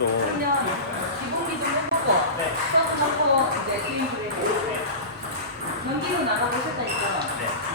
좀. 그냥 기본기 좀 해보고, 네. 써도 하고, 이제 연기로 나가보셨다니까. 네.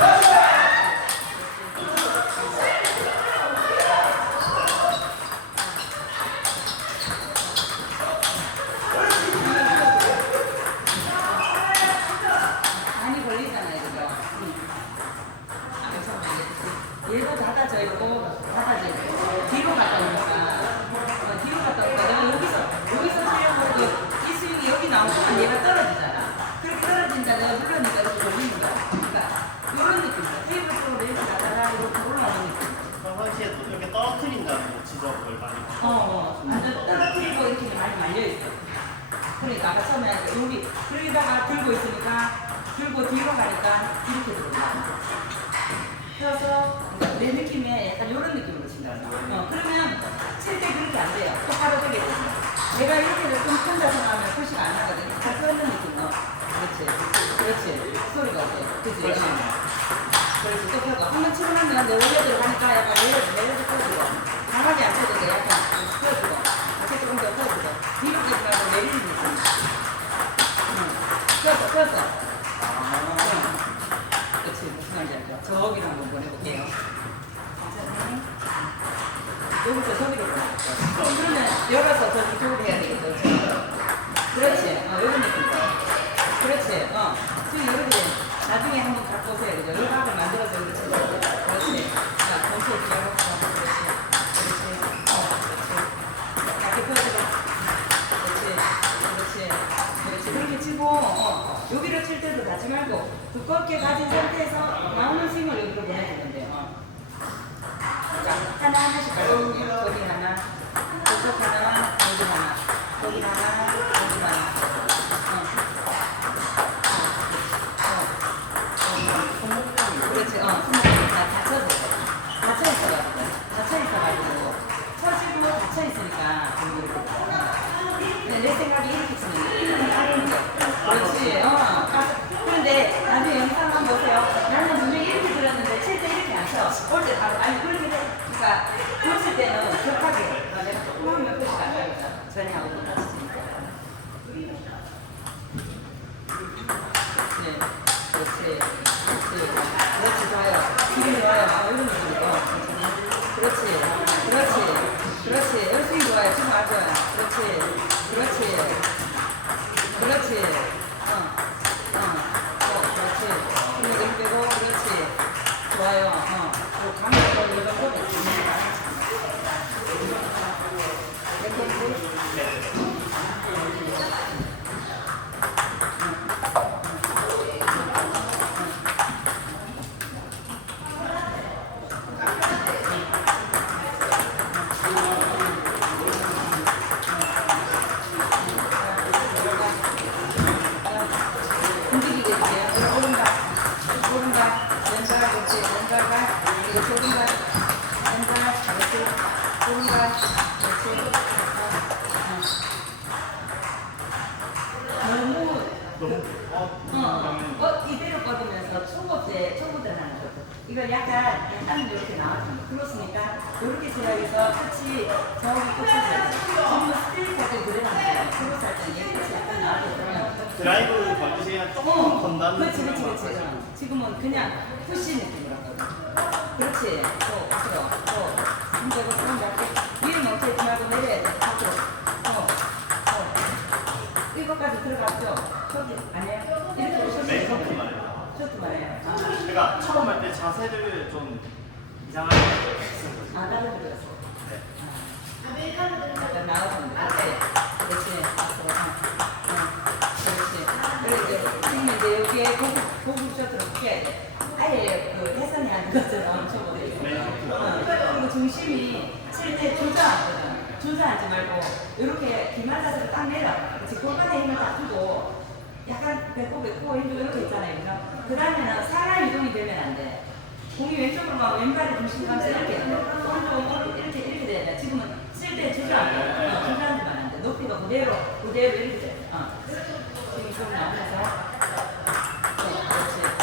Let's go! 부드럽고 많이 어, 어. 완전 떨어뜨리고 이렇게 많이 말려있어. 그러니까 아까 처음에 그 여기, 그러다가 들고 있으니까, 들고 뒤로 가니까 이렇게 들어온다. 그래서 내 느낌에 약간 이런 느낌으로 친다는 어, 그러면 칠 때 그렇게 안 돼요. 똑바로 되게 되요 내가 이렇게 좀 혼자서 하면 표시가 안 나거든. 잘 끊는 느낌으로. 그렇지. 그렇지. 소리가 어때? 그지? 그렇지. 그렇지. 또 펴고. 한번 치고 나면 내 원래대로 하니까 약간 원래, 원래대로 꺼지고. 팔이 안 펴도 돼. 약간 펴주고. 이렇게 조금 더 펴주고. 뒤로 가지 말고 내리는 때는 급하게. 아, 내가 조금 하면 표시가 안 나거든 전에 이거 약간 약간 이렇게 나왔습니다. 그렇습니까? 이렇게 제약해서 끝이 저기 스트레이트 할때 그래놨어요. 크로스 할때 얘 끝이 약간 그러면 드라이브 한 조금 어, 건다는 그렇지, 그렇지, 그렇지. 같아요. 지금은 그냥 푸시 느낌으로. 그렇지. 또 앞으로, 또 힘들고 조금 약게 아, 그러니까 처음 할 때 자세를 좀 이상하게. 아, 나를 들었어. 네. 약간 나오던데. 그렇지. 그렇지. 앞으로. 그렇지. 그리고 이제 지금 이제 여기에 고급, 고급 쇼트로 끼야 돼. 아예 그 해선이 아닌 것처럼 쳐보세요. 어, 그리고 중심이 칠때 조정하거든. 조정하지 말고 이렇게 기만 자세로 딱 내려. 그렇지. 골반에 힘을 다 주고 약간 배꼽에 코 힘도 이렇게 있잖아요. 그죠? 그 다음에는 사람 이동이 되면 안 돼. 공이 왼쪽으로 가면 왼발에 중심 가면서 이렇게 오른쪽 오른쪽 이렇게 이렇게 돼야 돼. 지금은 쓸때 조정 안 돼. 어, 조정하지만 안 돼. 높이가 그대로 그대로 이렇게 돼. 어. 지금 좀 나오면서.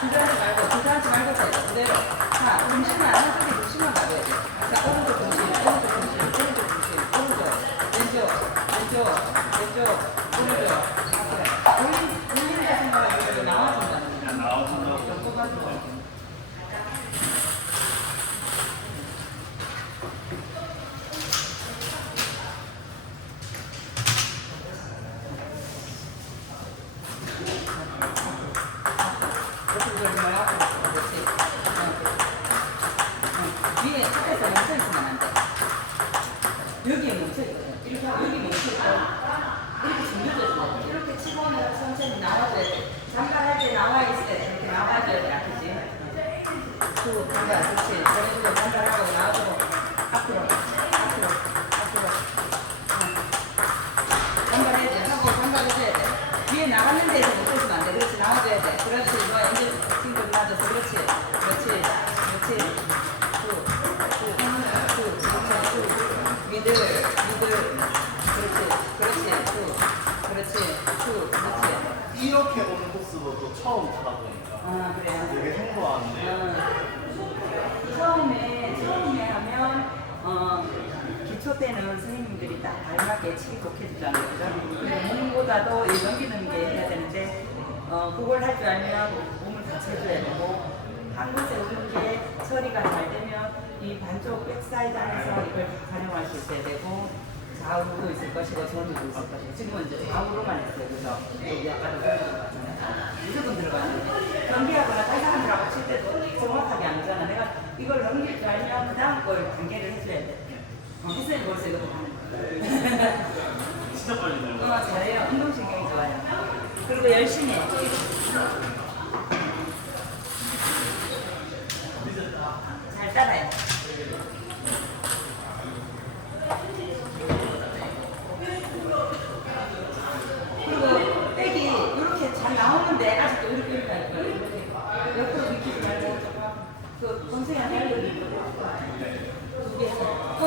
주저하지 말고 주저하지 말고 돼. 그대로. 자, 중심은 안 한쪽에 중심만 가져야 돼. 자, 오른쪽 중심, 오른쪽 중심, 오른쪽, 왼쪽, 왼쪽, 왼쪽, 오른쪽. 앞에. 돌린 돌린다 생각하면 나와준다는 거야. 그냥 나와준다고. 좀 뽑아주고. 그렇지. 응. 하고 나와줘야 돼. 잠깐? 그 그렇지. 잠깐 하고 나와주고 앞으로 앞으로 앞으로. 응. 잠깐 해야 돼. 하고 잠깐 해줘야 돼. 위에 나가는 데에서 못 보시면 안 돼. 그렇지. 나와줘야 돼. 그렇지. 좋아. 연결 친구 맞아서 그렇지. 그렇지. 그렇지. 쭉. 쭉. 쭉. 쭉. 쭉. 미들. 미들. 그렇지. 그렇지. 쭉. 그렇지. 쭉. 그렇지. 이렇게 오는 코스도 또 처음 타다 보니까 아, 그래요. 되게 행복한데 어, 처음에 처음에 하면 어, 기초 때는 선생님들이 딱 치기 좋게 해주잖아요. 그죠? 몸보다도 이 넘기는 게 해야 되는데 어, 그걸 할 줄 알면 몸을 같이 해줘야 되고 한 곳에 오는 게 처리가 잘 되면 이 반쪽 백사이드 안에서 이걸 수 있어야 되고 좌우도 있을 것이고 전우도 있을 것이고 지금은 이제 좌우로만 했어요. 그래서 여기 아까도. 무조건 들어가는데 경기하거나 다른 사람들하고 칠 때도 정확하게 안 오잖아. 내가 이걸 넘길 줄 알면 그 다음 걸 단계를 해줘야 돼. 어, 혜선이 벌써 이것도 하는 거야. 진짜 빨리 거예요. 어, 잘해요. 운동신경이 좋아요. 그리고 열심히 해. 잘 따라해.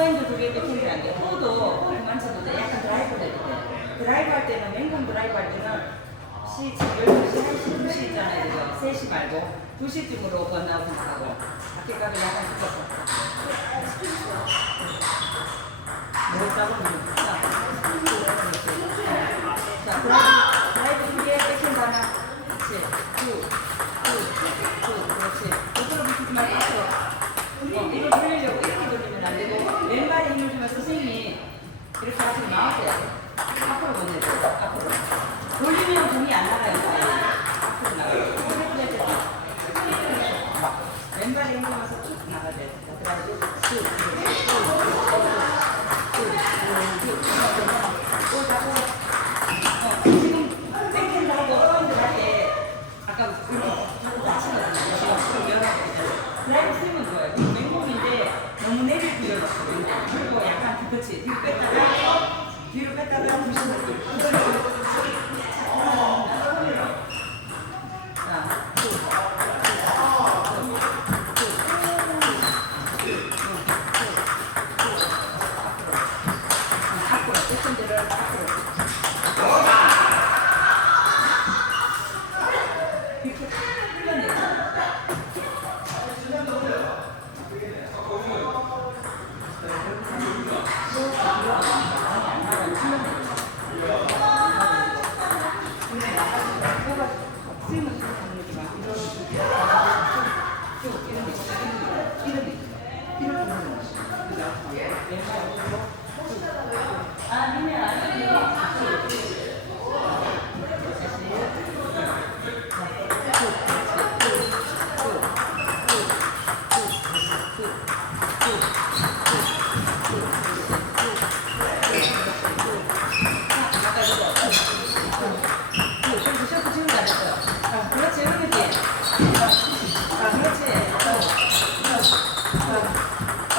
포핸드 그게 느낌이 안 돼. 포도, 포를 만져도 돼. 약간 드라이브 되도 돼. 드라이브 할 때는, 맹공 드라이브 할 때는 시, 지금 12시, 1시 2시 있잖아요. 그죠? 3시 말고 2시쯤으로 번나웃 하고 밖에까지 약간 붙였어. 뭐였다고? 네. 자, 드라이브, 드라이브 두개 뺏긴다면 그렇지.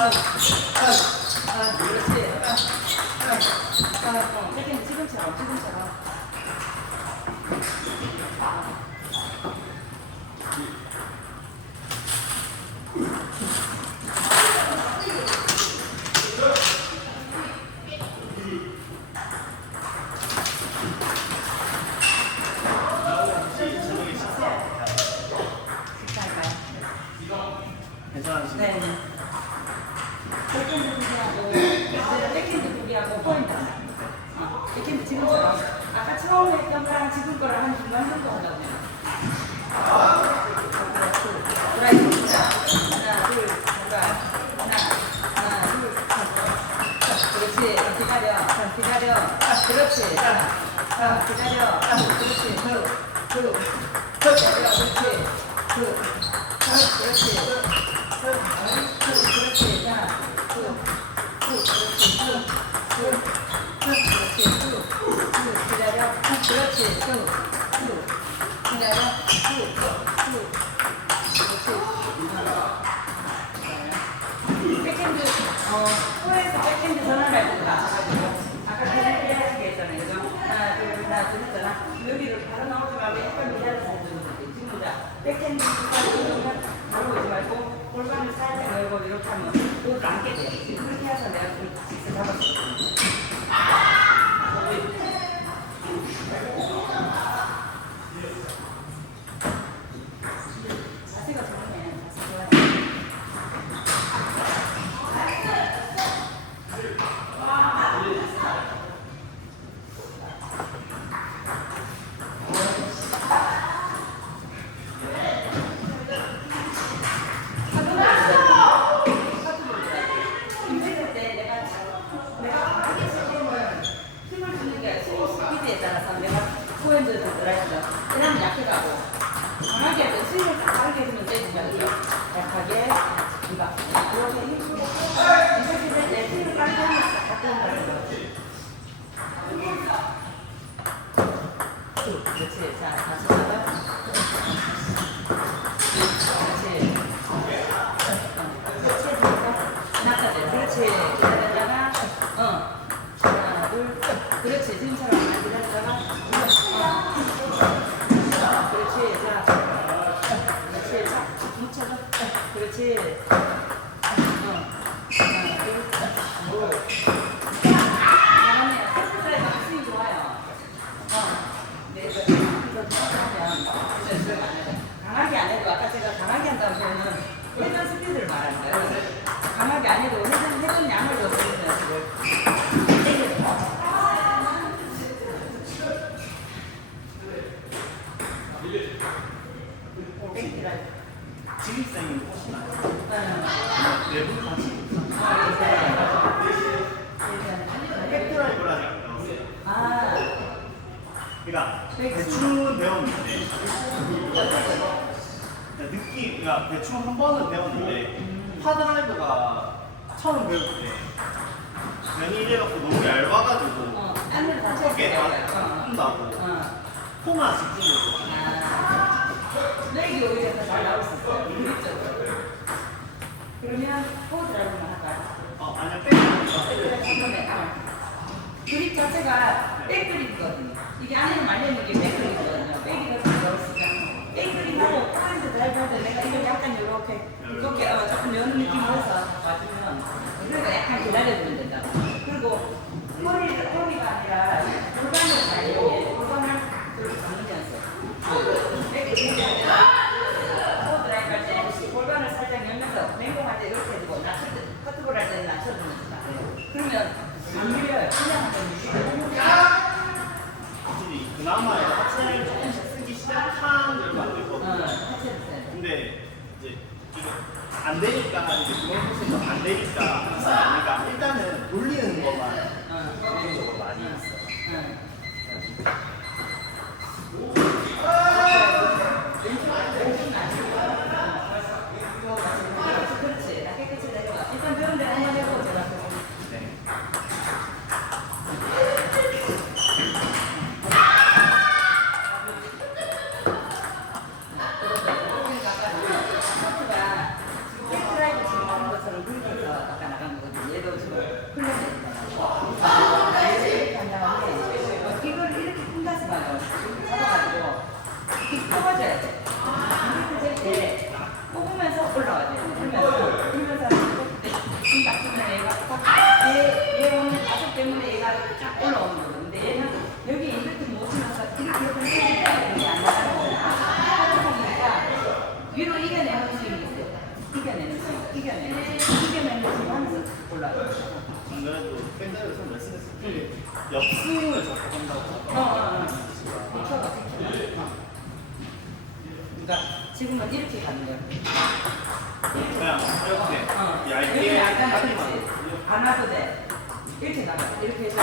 love. 이렇게 지금 저 아까 처음에 했던 거랑 지금 거랑 한 중간 정도 온다고요. 그렇지. 자, 기다려. 그렇지. 그, 그, 그, 그, 그렇지. 여기를 바로 나오지 말고 약간 미안해서 친구다. 백핸드 Chủ của trẻ trại. 샐러드가 처음 배울 때 괜히 이래갖고 너무 얇아가지고 크게 어. 다고 어. 코만 집중해서 내기 오히려 더잘 나올 수 있어 그러면 포즈 잡으면 할까요? 어, 아니야 빼고 아. 그립 자체가 백그립이거든요. 이게 안에는 말려 있는 게 백그립이거든요. 짧은데 내가 이걸 약간 이렇게 두껍게 어, 조금 여는 느낌으로 해서 맞으면 그리고 약간 기다려주면 된다. 그리고 허리를 허리 역스윙을 자꾸 한다고 하더라고요. 그러니까 지금은 이렇게 가는 거야. 그냥 이렇게 얇게 이렇게 안 하면 안 와도 돼. 이렇게 나가. 이렇게 해서